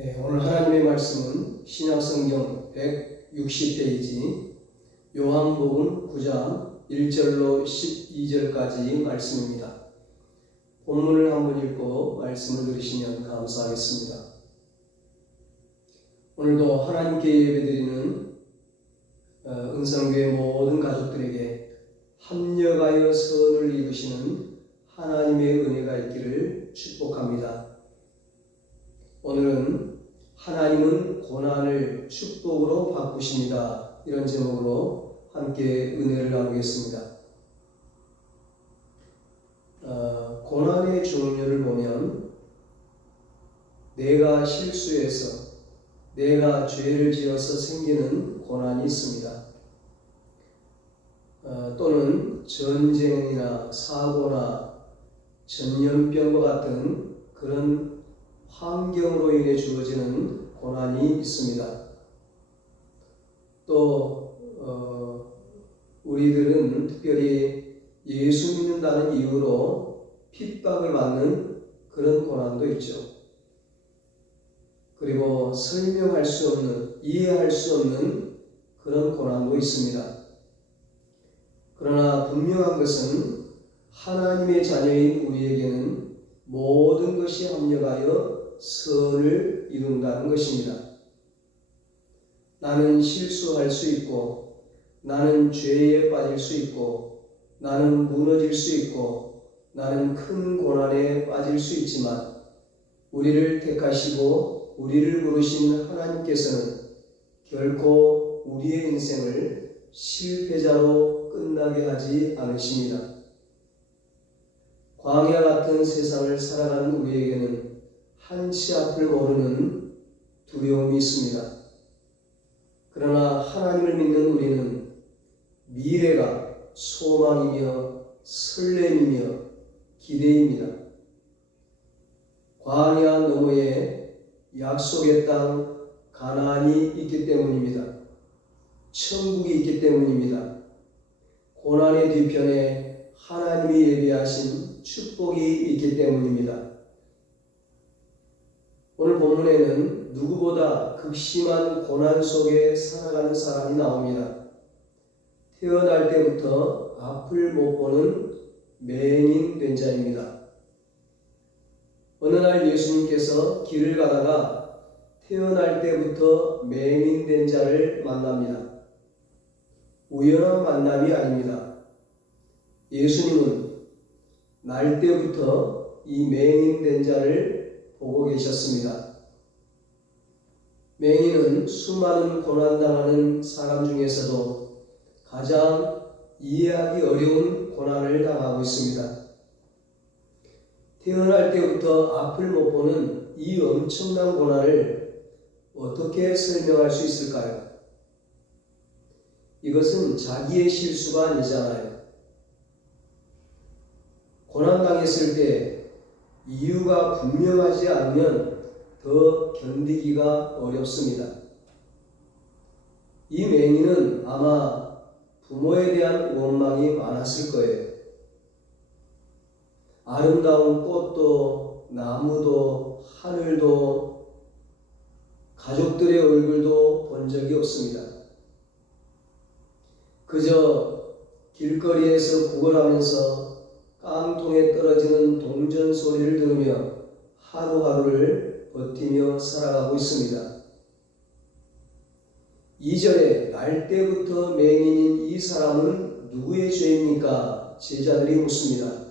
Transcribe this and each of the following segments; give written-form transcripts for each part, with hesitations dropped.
오늘 하나님의 말씀은 신약성경 160페이지 요한복음 9장 1절로 12절까지 말씀입니다. 본문을 한번 읽고 말씀을 들으시면 감사하겠습니다. 오늘도 하나님께 예배드리는 은성교회 모든 가족들에게 합력하여 선을 이루시는 하나님의 은혜가 있기를 축복합니다. 오늘은 하나님은 고난을 축복으로 바꾸십니다. 이런 제목으로 함께 은혜를 나누겠습니다. 고난의 종류를 보면 내가 실수해서 내가 죄를 지어서 생기는 고난이 있습니다. 또는 전쟁이나 사고나 전염병과 같은 그런 환경으로 인해 주어지는 고난이 있습니다. 또 우리들은 특별히 예수 믿는다는 이유로 핍박을 받는 그런 고난도 있죠. 그리고 설명할 수 없는, 이해할 수 없는 그런 고난도 있습니다. 그러나 분명한 것은 하나님의 자녀인 우리에게는 모든 것이 합력하여 선을 이룬다는 것입니다. 나는 실수할 수 있고, 나는 죄에 빠질 수 있고, 나는 무너질 수 있고, 나는 큰 고난에 빠질 수 있지만 우리를 택하시고 우리를 부르신 하나님께서는 결코 우리의 인생을 실패자로 끝나게 하지 않으십니다. 광야 같은 세상을 살아가는 우리에게는 한치 앞을 모르는 두려움이 있습니다. 그러나 하나님을 믿는 우리는 미래가 소망이며 설렘이며 기대입니다. 광야 너머에 약속의 땅 가나안이 있기 때문입니다. 천국이 있기 때문입니다. 고난의 뒤편에 하나님이 예비하신 축복이 있기 때문입니다. 오늘 본문에는 누구보다 극심한 고난 속에 살아가는 사람이 나옵니다. 태어날 때부터 앞을 못 보는 맹인된 자입니다. 어느 날 예수님께서 길을 가다가 태어날 때부터 맹인된 자를 만납니다. 우연한 만남이 아닙니다. 예수님은 날 때부터 이 맹인된 자를 보고 계셨습니다. 맹인은 수많은 고난당하는 사람 중에서도 가장 이해하기 어려운 고난을 당하고 있습니다. 태어날 때부터 앞을 못 보는 이 엄청난 고난을 어떻게 설명할 수 있을까요? 이것은 자기의 실수가 아니잖아요. 고난당했을 때 이유가 분명하지 않으면 더 견디기가 어렵습니다. 이 맹인은 아마 부모에 대한 원망이 많았을 거예요. 아름다운 꽃도 나무도 하늘도 가족들의 얼굴도 본 적이 없습니다. 그저 길거리에서 구걸하면서 깡통에 떨어지는 동전 소리를 들으며 하루하루를 버티며 살아가고 있습니다. 2절에 날 때부터 맹인인 이 사람은 누구의 죄입니까? 제자들이 묻습니다.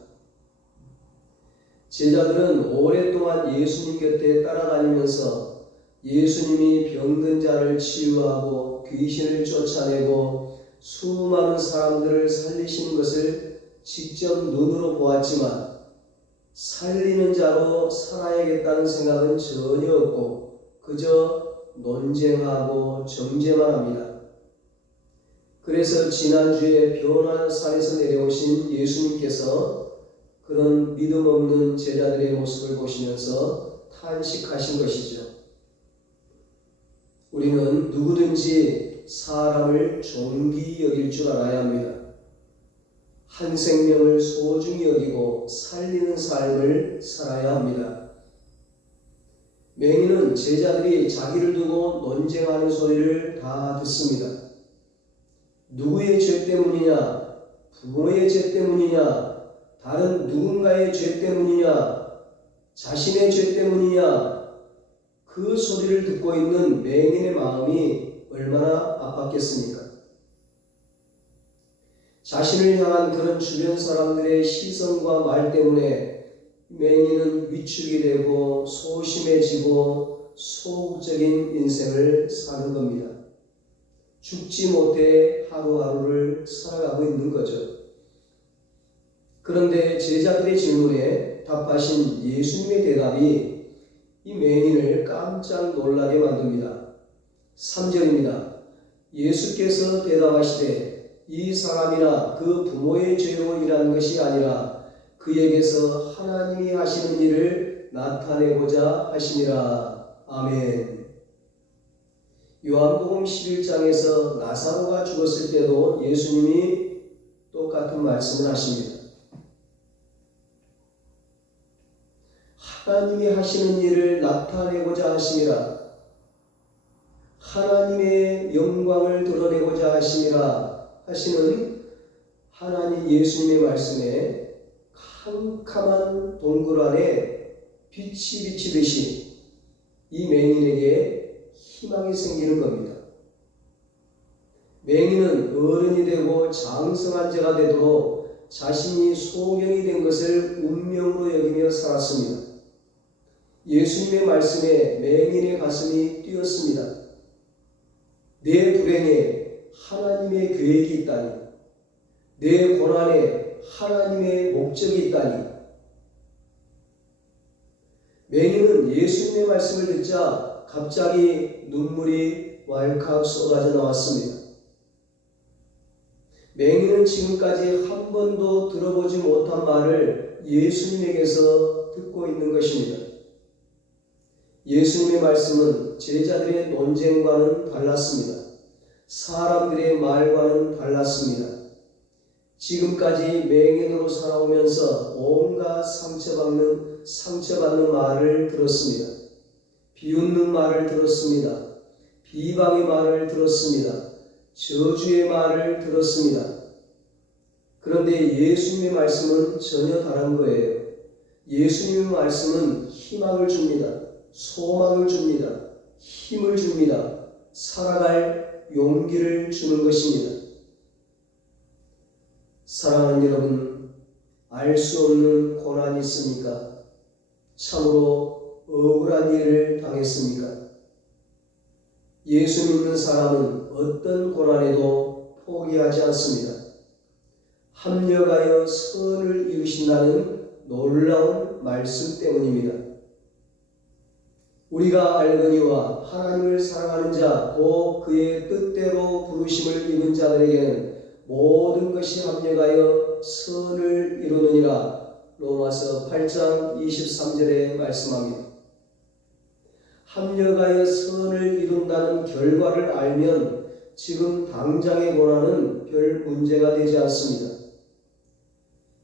제자들은 오랫동안 예수님 곁에 따라다니면서 예수님이 병든 자를 치유하고 귀신을 쫓아내고 수많은 사람들을 살리시는 것을 직접 눈으로 보았지만 살리는 자로 살아야겠다는 생각은 전혀 없고 그저 논쟁하고 정죄만 합니다. 그래서 지난주에 변화산에서 내려오신 예수님께서 그런 믿음 없는 제자들의 모습을 보시면서 탄식하신 것이죠. 우리는 누구든지 사람을 존귀 여길 줄 알아야 합니다. 한 생명을 소중히 여기고 살리는 삶을 살아야 합니다. 맹인은 제자들이 자기를 두고 논쟁하는 소리를 다 듣습니다. 누구의 죄 때문이냐? 부모의 죄 때문이냐? 다른 누군가의 죄 때문이냐? 자신의 죄 때문이냐? 그 소리를 듣고 있는 맹인의 마음이 얼마나 아팠겠습니까? 자신을 향한 그런 주변 사람들의 시선과 말 때문에 맹인은 위축이 되고 소심해지고 소극적인 인생을 사는 겁니다. 죽지 못해 하루하루를 살아가고 있는 거죠. 그런데 제자들의 질문에 답하신 예수님의 대답이 이 맹인을 깜짝 놀라게 만듭니다. 3절입니다. 예수께서 대답하시되 이 사람이나 그 부모의 죄로 인한 것이 아니라 그에게서 하나님이 하시는 일을 나타내고자 하심이라. 아멘. 요한복음 11장에서 나사로가 죽었을 때도 예수님이 똑같은 말씀을 하십니다. 하나님이 하시는 일을 나타내고자 하심이라. 하나님의 영광을 드러내고자 하심이라 하시는 하나님 예수님의 말씀에 캄캄한 동굴 안에 빛이 비치듯이 이 맹인에게 희망이 생기는 겁니다. 맹인은 어른이 되고 장성한 자가 되도록 자신이 소경이 된 것을 운명으로 여기며 살았습니다. 예수님의 말씀에 맹인의 가슴이 뛰었습니다. 내 불행에 하나님의 계획이 있다니, 내 고난에 하나님의 목적이 있다니. 맹인은 예수님의 말씀을 듣자 갑자기 눈물이 왈칵 쏟아져 나왔습니다. 맹인은 지금까지 한 번도 들어보지 못한 말을 예수님에게서 듣고 있는 것입니다. 예수님의 말씀은 제자들의 논쟁과는 달랐습니다. 사람들의 말과는 달랐습니다. 지금까지 맹인으로 살아오면서 온갖 상처받는 말을 들었습니다. 비웃는 말을 들었습니다. 비방의 말을 들었습니다. 저주의 말을 들었습니다. 그런데 예수님의 말씀은 전혀 다른 거예요. 예수님의 말씀은 희망을 줍니다. 소망을 줍니다. 힘을 줍니다. 살아갈 용기를 주는 것입니다. 사랑하는 여러분, 알 수 없는 고난이 있습니까? 참으로 억울한 일을 당했습니까? 예수 믿는 사람은 어떤 고난에도 포기하지 않습니다. 합력하여 선을 이루신다는 놀라운 말씀 때문입니다. 우리가 알거니와 하나님을 사랑하는 자, 곧 그의 뜻대로 부르심을 입은 자들에게는 모든 것이 합력하여 선을 이루느니라. 로마서 8장 23절에 말씀합니다. 합력하여 선을 이룬다는 결과를 알면 지금 당장의 고난은 별 문제가 되지 않습니다.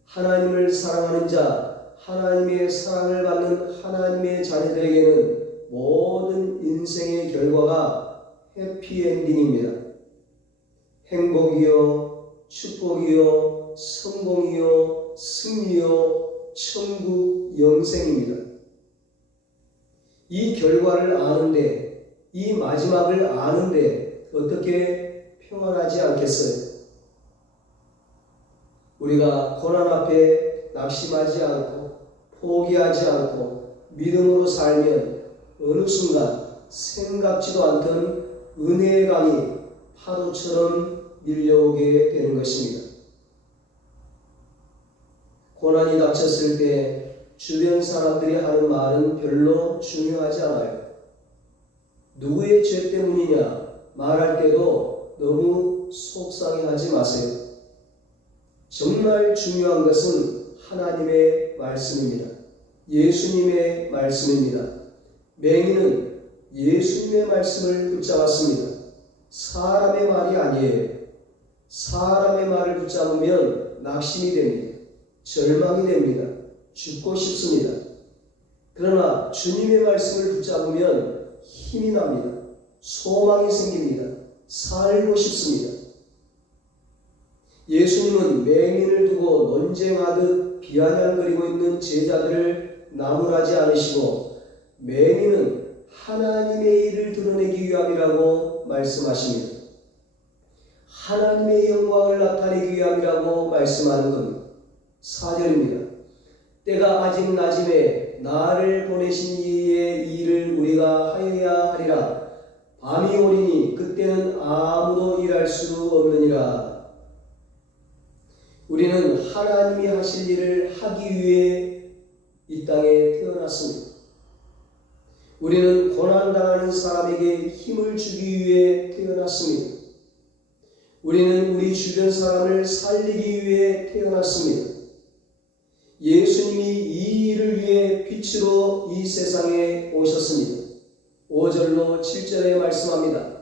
하나님을 사랑하는 자, 하나님의 사랑을 받는 하나님의 자녀들에게는 모든 인생의 결과가 해피엔딩입니다. 행복이요, 축복이요, 성공이요, 승리요, 천국, 영생입니다. 이 결과를 아는데, 이 마지막을 아는데 어떻게 평안하지 않겠어요? 우리가 고난 앞에 낙심하지 않고 포기하지 않고 믿음으로 살면 어느 순간 생각지도 않던 은혜의 강이 파도처럼 밀려오게 되는 것입니다. 고난이 닥쳤을 때 주변 사람들이 하는 말은 별로 중요하지 않아요. 누구의 죄 때문이냐 말할 때도 너무 속상해하지 마세요. 정말 중요한 것은 하나님의 말씀입니다. 예수님의 말씀입니다. 맹인은 예수님의 말씀을 붙잡았습니다. 사람의 말이 아니에요. 사람의 말을 붙잡으면 낙심이 됩니다. 절망이 됩니다. 죽고 싶습니다. 그러나 주님의 말씀을 붙잡으면 힘이 납니다. 소망이 생깁니다. 살고 싶습니다. 예수님은 맹인을 두고 논쟁하듯 비아냥거리고 있는 제자들을 나무라지 않으시고 맹인은 하나님의 일을 드러내기 위함이라고 말씀하십니다. 하나님의 영광을 나타내기 위함이라고 말씀하는 겁니다. 4절입니다. 때가 아직 낮음에 나를 보내신 이의 일을 우리가 하여야 하리라. 밤이 오리니 그때는 아무도 일할 수 없느니라. 우리는 하나님이 하실 일을 하기 위해 이 땅에 태어났습니다. 우리는 고난당하는 사람에게 힘을 주기 위해 태어났습니다. 우리는 우리 주변 사람을 살리기 위해 태어났습니다. 예수님이 이 일을 위해 빛으로 이 세상에 오셨습니다. 5절로 7절에 말씀합니다.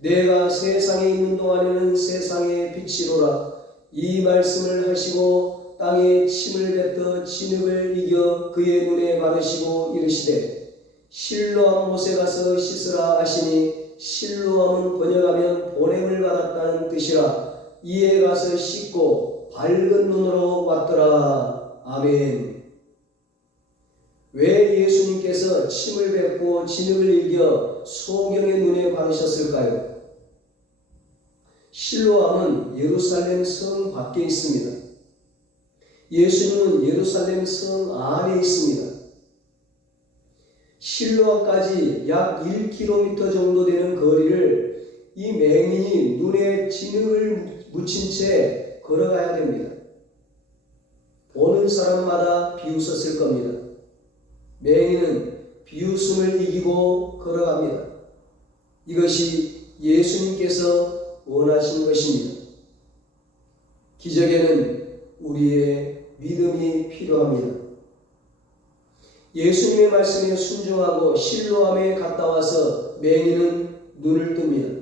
내가 세상에 있는 동안에는 세상의 빛이로라. 이 말씀을 하시고 땅에 침을 뱉어 진흙을 이겨 그의 눈에 바르시고 이르시되 실로암 못에 가서 씻으라 하시니 실로암은 번역하면 보냄을 받았다는 뜻이라. 이에 가서 씻고 밝은 눈으로 왔더라. 아멘. 왜 예수님께서 침을 뱉고 진흙을 이겨 소경의 눈에 바르셨을까요? 실로암은 예루살렘 성 밖에 있습니다. 예수님은 예루살렘 성 안에 있습니다. 실로암까지 약 1km 정도 되는 거리를 이 맹인이 눈에 진흙을 묻힌 채 걸어가야 됩니다. 보는 사람마다 비웃었을 겁니다. 맹인은 비웃음을 이기고 걸어갑니다. 이것이 예수님께서 원하신 것입니다. 기적에는 우리의 믿음이 필요합니다. 예수님의 말씀에 순종하고 실로암에 갔다 와서 맹인은 눈을 뜹니다.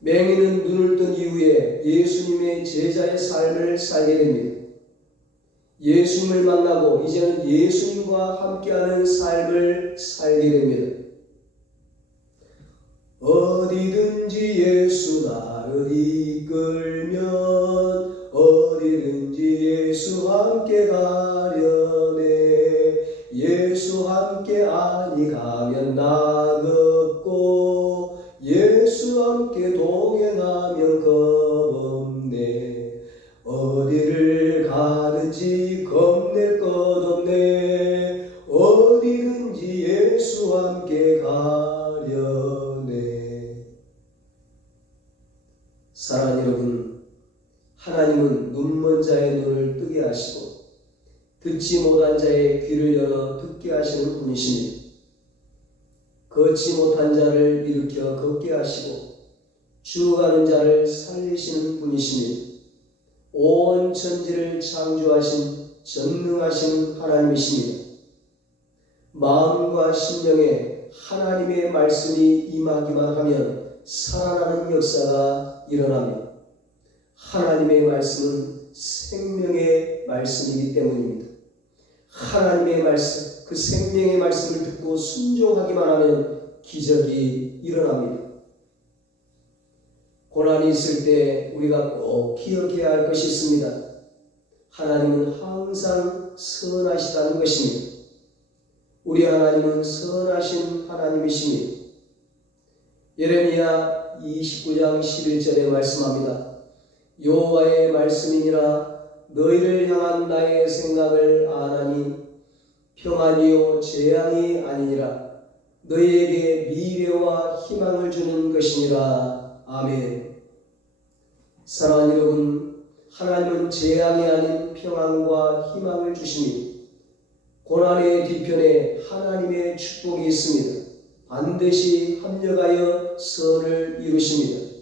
맹인은 눈을 뜬 이후에 예수님의 제자의 삶을 살게 됩니다. 예수님을 만나고 이제는 예수님과 함께하는 삶을 살게 됩니다. 어디든지 예수 나를 이끌면 어디든지 예수 함께 가려네. 예수 함께 아니 가면 나갑고 예수 함께 동행하면 겁없네. 어디를 가든지 겁낼 것 없네. 어디든지 예수 함께 가려네. 사랑하는 여러분, 하나님은 눈먼 자의 눈을 뜨게 하시고 듣지 못한 자의 귀를 열어 듣게 하시는 분이십니다. 걷지 못한 자를 일으켜 걷게 하시고 죽어가는 자를 살리시는 분이십니다. 온 천지를 창조하신 전능하신 하나님이십니다. 마음과 심령에 하나님의 말씀이 임하기만 하면 살아나는 역사가 일어납니다. 하나님의 말씀은 생명의 말씀이기 때문입니다. 하나님의 말씀, 그 생명의 말씀을 듣고 순종하기만 하면 기적이 일어납니다. 고난이 있을 때 우리가 꼭 기억해야 할 것이 있습니다. 하나님은 항상 선하시다는 것입니다. 우리 하나님은 선하신 하나님이십니다. 예레미야 29장 11절에 말씀합니다. 여호와의 말씀이니라. 너희를 향한 나의 생각을 아나니 평안이요 재앙이 아니니라. 너희에게 미래와 희망을 주는 것이니라. 아멘. 사랑하는 여러분, 하나님은 재앙이 아닌 평안과 희망을 주시니 고난의 뒤편에 하나님의 축복이 있습니다. 반드시 합력하여 선을 이루십니다.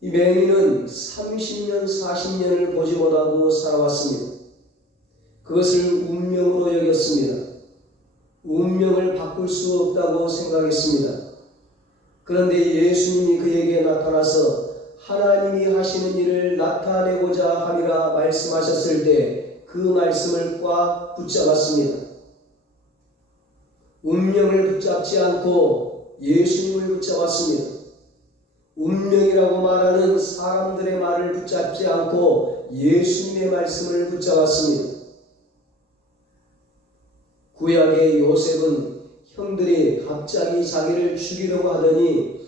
이 맹인은 30년, 40년을 보지 못하고 살아왔습니다. 그것을 운명으로 여겼습니다. 운명을 바꿀 수 없다고 생각했습니다. 그런데 예수님이 그에게 나타나서 하나님이 하시는 일을 나타내고자 함이라 말씀하셨을 때 그 말씀을 꽉 붙잡았습니다. 운명을 붙잡지 않고 예수님을 붙잡았습니다. 운명이라고 말하는 사람들의 말을 붙잡지 않고 예수님의 말씀을 붙잡았습니다. 구약의 요셉은 형들이 갑자기 자기를 죽이려고 하더니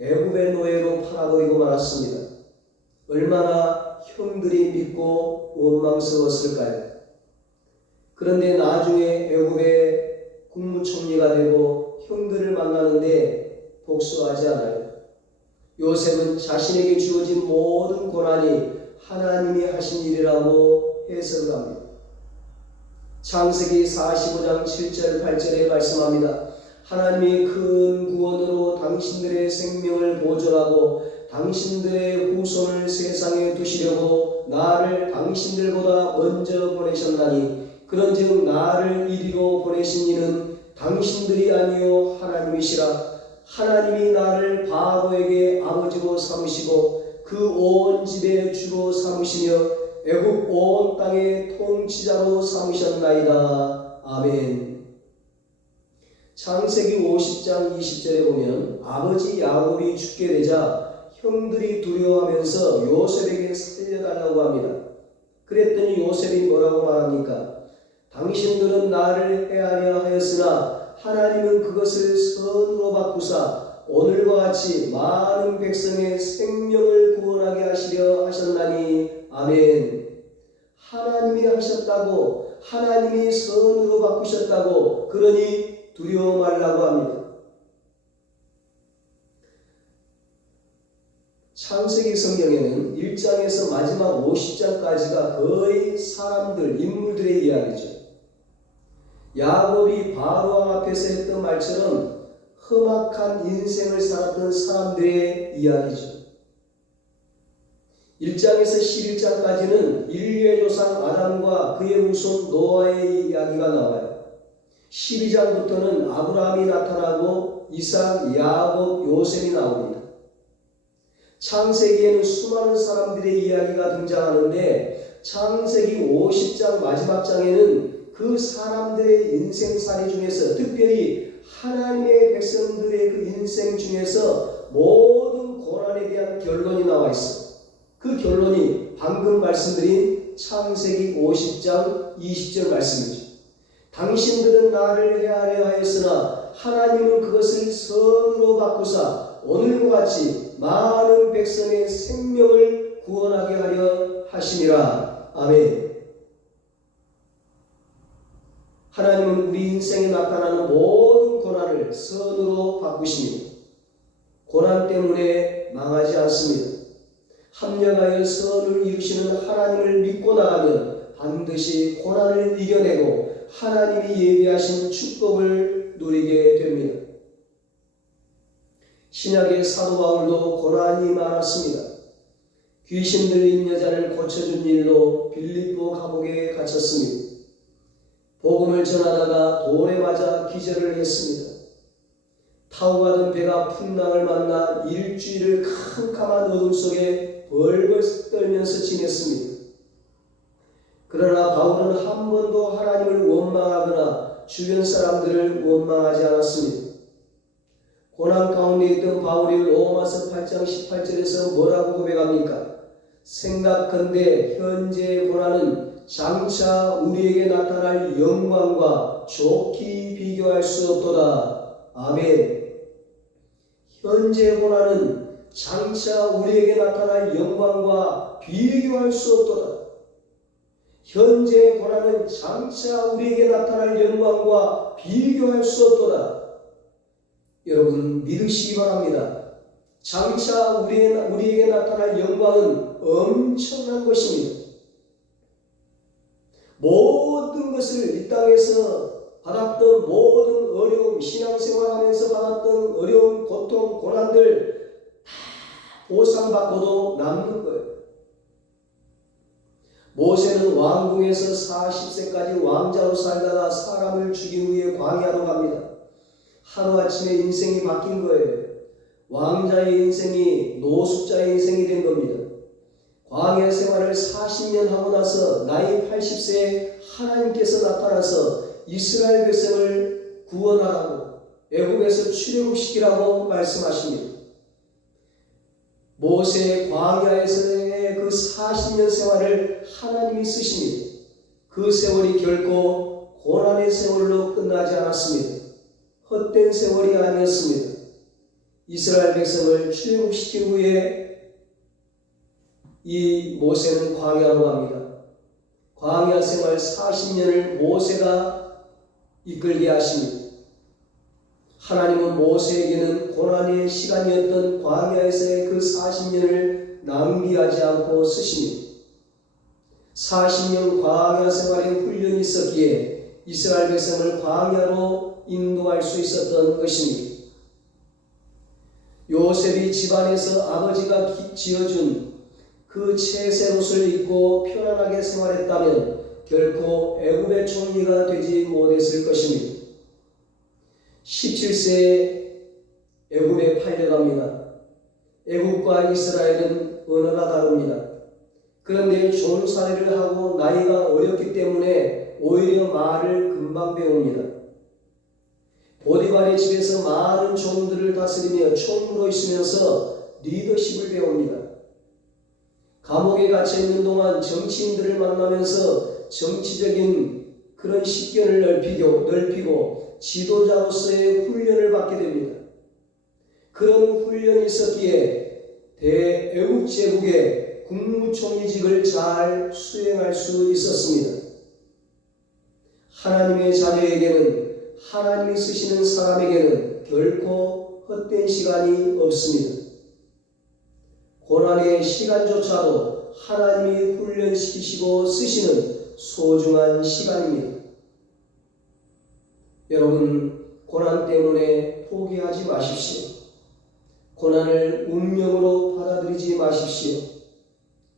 애굽의 노예로 팔아버리고 말았습니다. 얼마나 형들이 믿고 원망스러웠을까요? 그런데 나중에 애굽의 국무총리가 되고 형들을 만나는데 복수하지 않아요. 요셉은 자신에게 주어진 모든 고난이 하나님이 하신 일이라고 해석을 합니다. 창세기 45장 7절 8절에 말씀합니다. 하나님이 큰 구원으로 당신들의 생명을 보존하고 당신들의 후손을 세상에 두시려고 나를 당신들보다 먼저 보내셨나니 그런즉 나를 이리로 보내신 이는 당신들이 아니요 하나님이시라. 하나님이 나를 바로에게 아버지로 삼으시고 그 온 집의 주로 삼으시며 애굽 온 땅의 통치자로 삼으셨나이다. 아멘. 창세기 50장 20절에 보면 아버지 야곱이 죽게 되자 형들이 두려워하면서 요셉에게 살려달라고 합니다. 그랬더니 요셉이 뭐라고 말합니까? 당신들은 나를 해하려 하였으나 하나님은 그것을 선으로 바꾸사 오늘과 같이 많은 백성의 생명을 구원하게 하시려 하셨나니 아멘. 하나님이 하셨다고, 하나님이 선으로 바꾸셨다고, 그러니 두려워 말라고 합니다. 창세기 성경에는 1장에서 마지막 50장까지가 거의 사람들, 인물들의 이야기죠. 야곱이 바로왕 앞에서 했던 말처럼 험악한 인생을 살았던 사람들의 이야기죠. 1장에서 11장까지는 인류의 조상 아담과 그의 후손 노아의 이야기가 나와요. 12장부터는 아브라함이 나타나고 이삭, 야곱, 요셉이 나옵니다. 창세기에는 수많은 사람들의 이야기가 등장하는데 창세기 50장 마지막 장에는 그 사람들의 인생살이 중에서 특별히 하나님의 백성들의 그 인생 중에서 모든 고난에 대한 결론이 나와 있습니다. 그 결론이 방금 말씀드린 창세기 50장 20절 말씀이죠. 당신들은 나를 해하려 하였으나 하나님은 그것을 선으로 바꾸사 오늘과 같이 많은 백성의 생명을 구원하게 하려 하심이라. 아멘. 하나님은 우리 인생에 나타나는 모든 고난을 선으로 바꾸십니다. 고난 때문에 망하지 않습니다. 합력하여 선을 이루시는 하나님을 믿고 나가면 반드시 고난을 이겨내고 하나님이 예비하신 축복을 누리게 됩니다. 신약의 사도 바울도 고난이 많았습니다. 귀신 들린 여자를 고쳐준 일로 빌립보 감옥에 갇혔습니다. 복음을 전하다가 돌에 맞아 기절을 했습니다. 타고 가던 배가 풍랑을 만나 일주일을 캄캄한 어둠 속에 벌벌 떨면서 지냈습니다. 그러나 바울은 한 번도 하나님을 원망하거나 주변 사람들을 원망하지 않았습니다. 고난 가운데 있던 바울이 로마서 8장 18절에서 뭐라고 고백합니까? 생각컨대 현재의 고난은 장차 우리에게 나타날 영광과 좋게 비교할 수 없도다. 아멘. 현재의 고난은 장차 우리에게 나타날 영광과 비교할 수 없도다. 현재의 고난은 장차 우리에게 나타날 영광과 비교할 수 없도다. 여러분 믿으시기 바랍니다. 장차 우리에게 나타날 영광은 엄청난 것입니다. 모든 것을 이 땅에서 받았던 모든 어려움, 신앙생활하면서 받았던 어려움, 고통, 고난들 다 보상받고도 남는 거예요. 모세는 왕궁에서 40세까지 왕자로 살다가 사람을 죽인 후에 광야로 갑니다. 하루아침에 인생이 바뀐 거예요. 왕자의 인생이 노숙자의 인생이 된 겁니다. 광야 생활을 40년 하고 나서 나이 80세에 하나님께서 나타나서 이스라엘 백성을 구원하라고 애굽에서 출애굽시키라고 말씀하십니다. 모세의 광야에서의 그 40년 생활을 하나님이 쓰십니다. 그 세월이 결코 고난의 세월로 끝나지 않았습니다. 헛된 세월이 아니었습니다. 이스라엘 백성을 출애굽시킨 후에 이 모세는 광야로 갑니다. 광야 생활 40년을 모세가 이끌게 하십니다. 하나님은 모세에게는 고난의 시간이었던 광야에서의 그 40년을 낭비하지 않고 쓰십니다. 40년 광야 생활의 훈련이 있었기에 이스라엘 백성을 광야로 인도할 수 있었던 것입니다. 요셉이 집안에서 아버지가 지어준 그 채색 옷을 입고 편안하게 생활했다면 결코 애굽의 총리가 되지 못했을 것입니다. 17세에 애굽에 팔려갑니다. 애굽과 이스라엘은 언어가 다릅니다. 그런데 종살이를 하고 나이가 어렸기 때문에 오히려 말을 금방 배웁니다. 보디발의 집에서 많은 종들을 다스리며 총무로 있으면서 리더십을 배웁니다. 감옥에 갇혀있는 동안 정치인들을 만나면서 정치적인 그런 식견을 넓히고 지도자로서의 훈련을 받게 됩니다. 그런 훈련이 있었기에 대애굽 제국의 국무총리직을 잘 수행할 수 있었습니다. 하나님의 자녀에게는, 하나님이 쓰시는 사람에게는 결코 헛된 시간이 없습니다. 고난의 시간조차도 하나님이 훈련시키시고 쓰시는 소중한 시간입니다. 여러분, 고난 때문에 포기하지 마십시오. 고난을 운명으로 받아들이지 마십시오.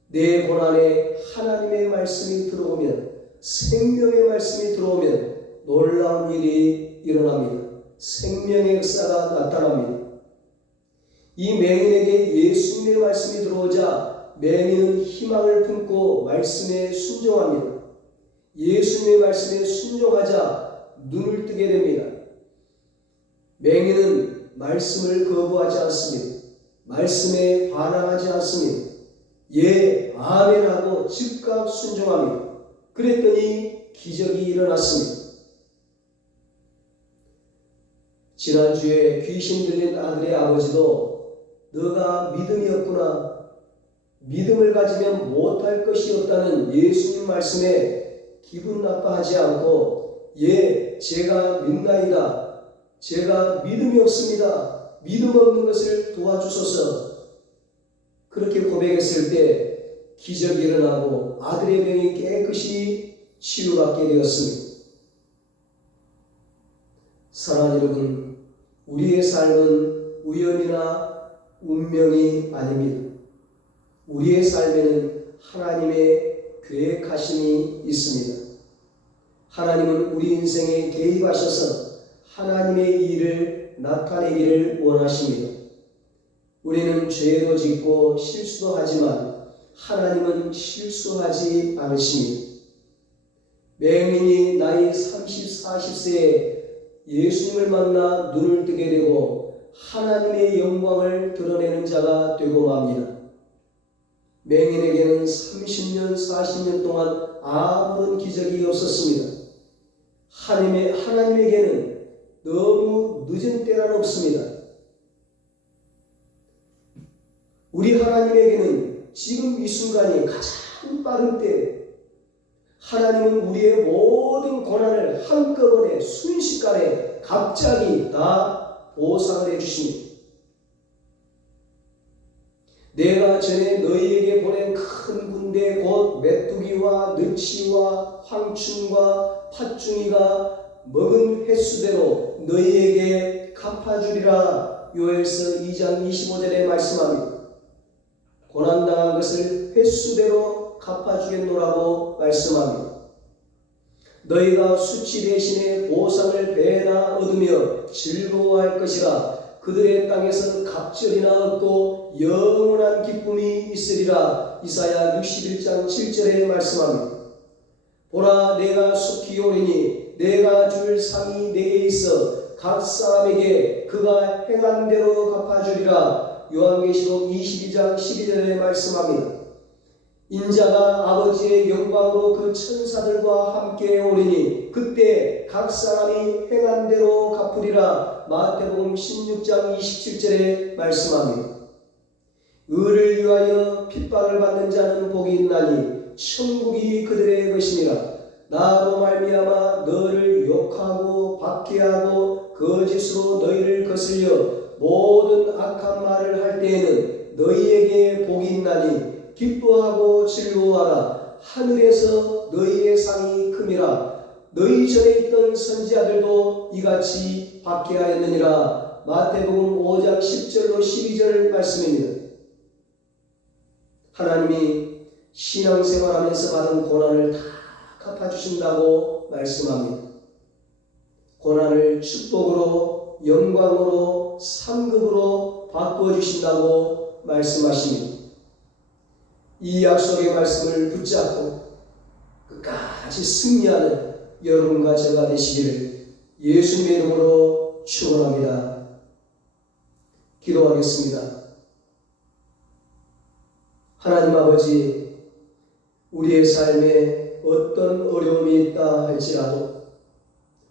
내 고난에 하나님의 말씀이 들어오면, 생명의 말씀이 들어오면 놀라운 일이 일어납니다. 생명의 역사가 나타납니다. 이 맹인에게 예수님의 말씀이 들어오자 맹인은 희망을 품고 말씀에 순종합니다. 예수님의 말씀에 순종하자 눈을 뜨게 됩니다. 맹인은 말씀을 거부하지 않습니다. 말씀에 반항하지 않습니다. 예, 아멘하고 즉각 순종합니다. 그랬더니 기적이 일어났습니다. 지난주에 귀신 들린 아들의 아버지도 너가 믿음이 없구나, 믿음을 가지면 못할 것이 없다는 예수님 말씀에 기분 나빠하지 않고 예, 제가 믿나이다, 제가 믿음이 없습니다, 믿음 없는 것을 도와주소서, 그렇게 고백했을 때 기적이 일어나고 아들의 병이 깨끗이 치유받게 되었습니다. 사랑하는 여러분, 우리의 삶은 우연이나 운명이 아닙니다. 우리의 삶에는 하나님의 계획하심이 있습니다. 하나님은 우리 인생에 개입하셔서 하나님의 일을 나타내기를 원하십니다. 우리는 죄도 짓고 실수도 하지만 하나님은 실수하지 않으십니다. 맹인이 나이 30, 40세에 예수님을 만나 눈을 뜨게 되고 하나님의 영광을 드러내는 자가 되고 맙니다. 맹인에게는 30년, 40년 동안 아무런 기적이 없었습니다. 하나님에게는 너무 늦은 때란 없습니다. 우리 하나님에게는 지금 이 순간이 가장 빠른 때, 하나님은 우리의 모든 고난을 한꺼번에 순식간에 갑자기 다 보상을 해주십니다. 내가 전에 너희에게 보낸 큰 군대 곧 메뚜기와 느치와 황충과 팥중이가 먹은 횟수대로 너희에게 갚아주리라. 요엘서 2장 25절에 말씀합니다. 고난당한 것을 횟수대로 갚아주겠노라고 말씀합니다. 너희가 수치 대신에 보상을 배나 얻으며 즐거워할 것이라. 그들의 땅에서 갑절이나 얻고 영원한 기쁨이 있으리라. 이사야 61장 7절에 말씀합니다. 보라, 내가 속히 오리니 내가 줄 상이 내게 있어 각 사람에게 그가 행한 대로 갚아주리라. 요한계시록 22장 12절에 말씀합니다. 인자가 아버지의 영광으로 그 천사들과 함께 오리니 그때 각 사람이 행한 대로 갚으리라. 마태복음 16장 27절에 말씀합니다. 의를 위하여 핍박을 받는 자는 복이 있나니 천국이 그들의 것이니라. 나로 말미암아 너를 욕하고 박해하고 거짓으로 너희를 거슬려 모든 악한 말을 할 때에는 너희에게 복이 있나니 기뻐하고 즐거워하라. 하늘에서 너희의 상이 큼이라. 너희 전에 있던 선지자들도 이같이 박해하였느니라. 마태복음 5장 10절로 12절 말씀입니다. 하나님이 신앙생활하면서 받은 고난을 다 갚아주신다고 말씀합니다. 고난을 축복으로, 영광으로, 상급으로 바꾸어주신다고 말씀하십니다. 이 약속의 말씀을 붙잡고 끝까지 승리하는 여러분과 제가 되시기를 예수님의 이름으로 축원합니다. 기도하겠습니다. 하나님 아버지, 우리의 삶에 어떤 어려움이 있다 할지라도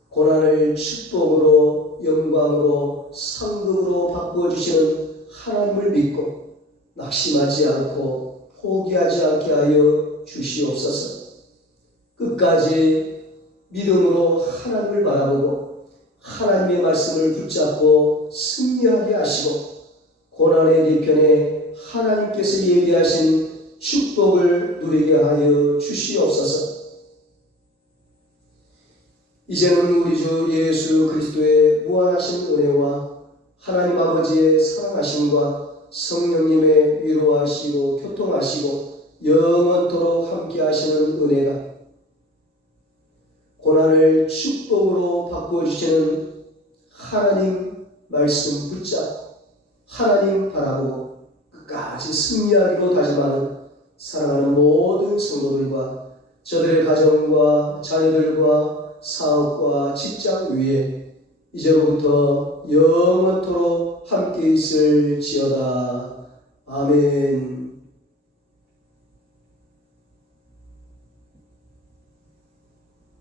고난을 축복으로, 영광으로, 상급으로 바꾸어 주시는 하나님을 믿고 낙심하지 않고 포기하지 않게 하여 주시옵소서. 끝까지 믿음으로 하나님을 바라보고 하나님의 말씀을 붙잡고 승리하게 하시고 고난의 뒤편에 하나님께서 예비하신 축복을 누리게 하여 주시옵소서. 이제는 우리 주 예수 그리스도의 무한하신 은혜와 하나님 아버지의 사랑하심과 성령님의 위로하시고 교통하시고 영원토록 함께 하시는 은혜가 고난을 축복으로 바꾸어주시는 하나님 말씀 붙잡고 하나님 바라보고 끝까지 승리하기로 다짐하는 사랑하는 모든 성도들과 저들의 가정과 자녀들과 사업과 직장 위에 이제로부터 영원토록 함께 있을지어다. 아멘.